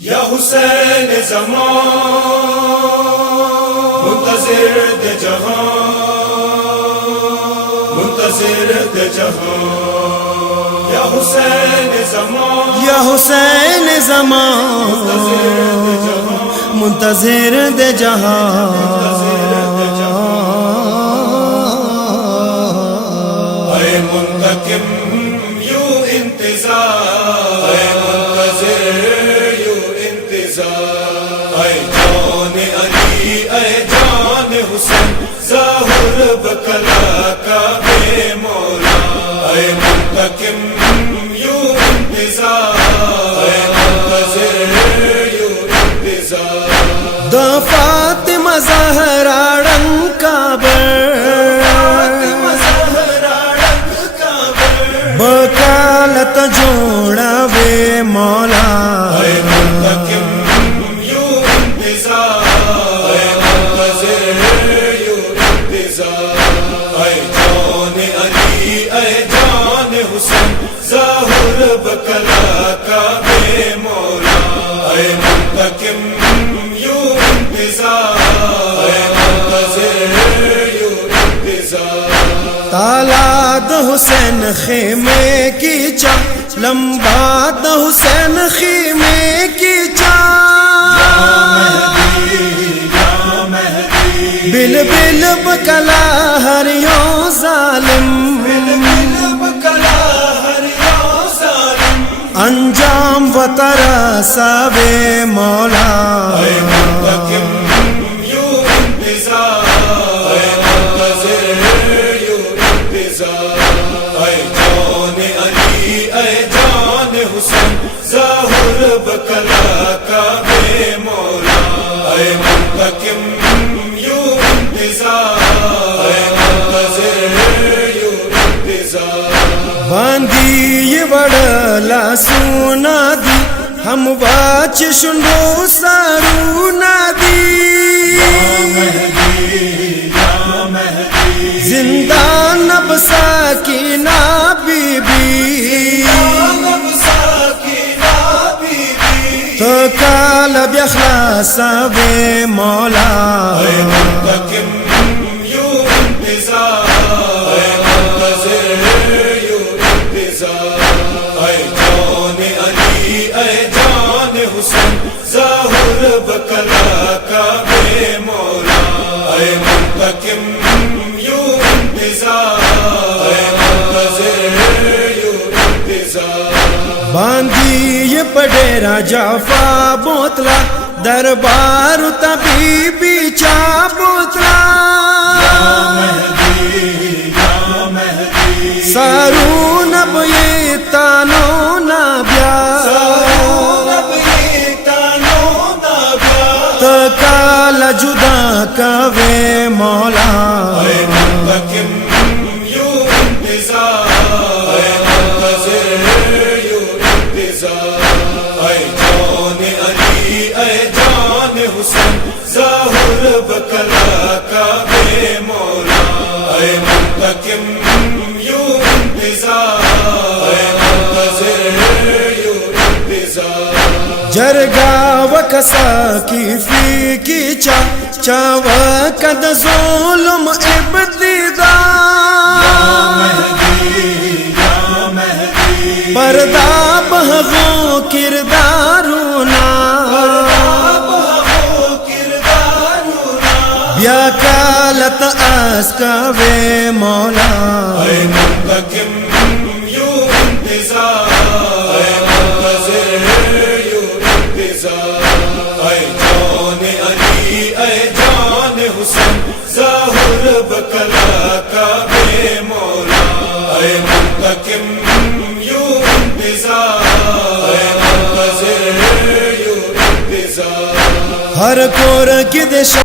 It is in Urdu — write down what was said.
یا حسین زمان منتظر دے جہاں، منتظر دے جہاں، یا حسین زمان، یا حسین زمان منتظر دے جہاں، اے منتقم یوں انتظار، اے منتظر یوں انتظار، اے جان علی، اے جان حسین، ظاہر بکلا کا بے مولا، اے منتقم یوں انتظار، اے منتظر یوں انتظار، دا فاطمہ زہرا رنگ کعبہ بکالت جوڑا وے مولا، اے منتقم یوں انتظار، اے منتظر یوں انتظار، اے جان علی، اے جان حسین، ظاہر بکلا کا بے مولا، اے منتقم یوں انتظار، اے منتظر یوں انتظار، تالاد حسین خیمے کی چاہ، لمباد حسین خیمے کی چاہ، بل بل بکلا ہر یوں ظالم، انجام و ترسا وے مولا، اے منتقم یوں انتظار، اے منتظر یوں انتظار، اے جان علی، اے جان حسین، ظاہر بکلا کا بے مولا، اے منتقم یوں انتظار، اے منتظر یوں انتظار، باندھی یہ وڑلا سونا دی، ہم واچ شنو سارونا دی، زندان اب ساکینہ بی بی، تو کالب اخلاص وے مولا، اے منتقم یوں انتظار، اے منتظر یوں انتظار، اے جان علی، اے جان حسین، ظاہر بکلا کا بے مولا، اے منتقم یوں انتظار، اے منتظر یوں انتظار، باندھی یہ پڈیرا جافا بوتلا، دربار طبیبی چا بوتلا، سارون اب یہ تانو نہ بیا، تو کالا جدا کا وے مولا، اے منتقم یوں انتظار، اے منتظر یوں انتظار، اے جان علی، اے جان حسین، ظاہر بکلا کا بے مولا، اے منتقم یوں انتظار، اے منتظر یوں انتظار، جرگا و کسا کی فی کی چا، چاو کد ظلم ابتدار، پردہ بہغو کردارونا، بیا کالت آس کا وے مولا، اے منتقم یوں انتظار، اے منتظر یوں انتظار، اے جان علی، اے جان حسین، ظاہر بکلا کا بے مولا، اے منتقم یوں انتظار، اے منتظر یوں انتظار، ہر کور کی دشا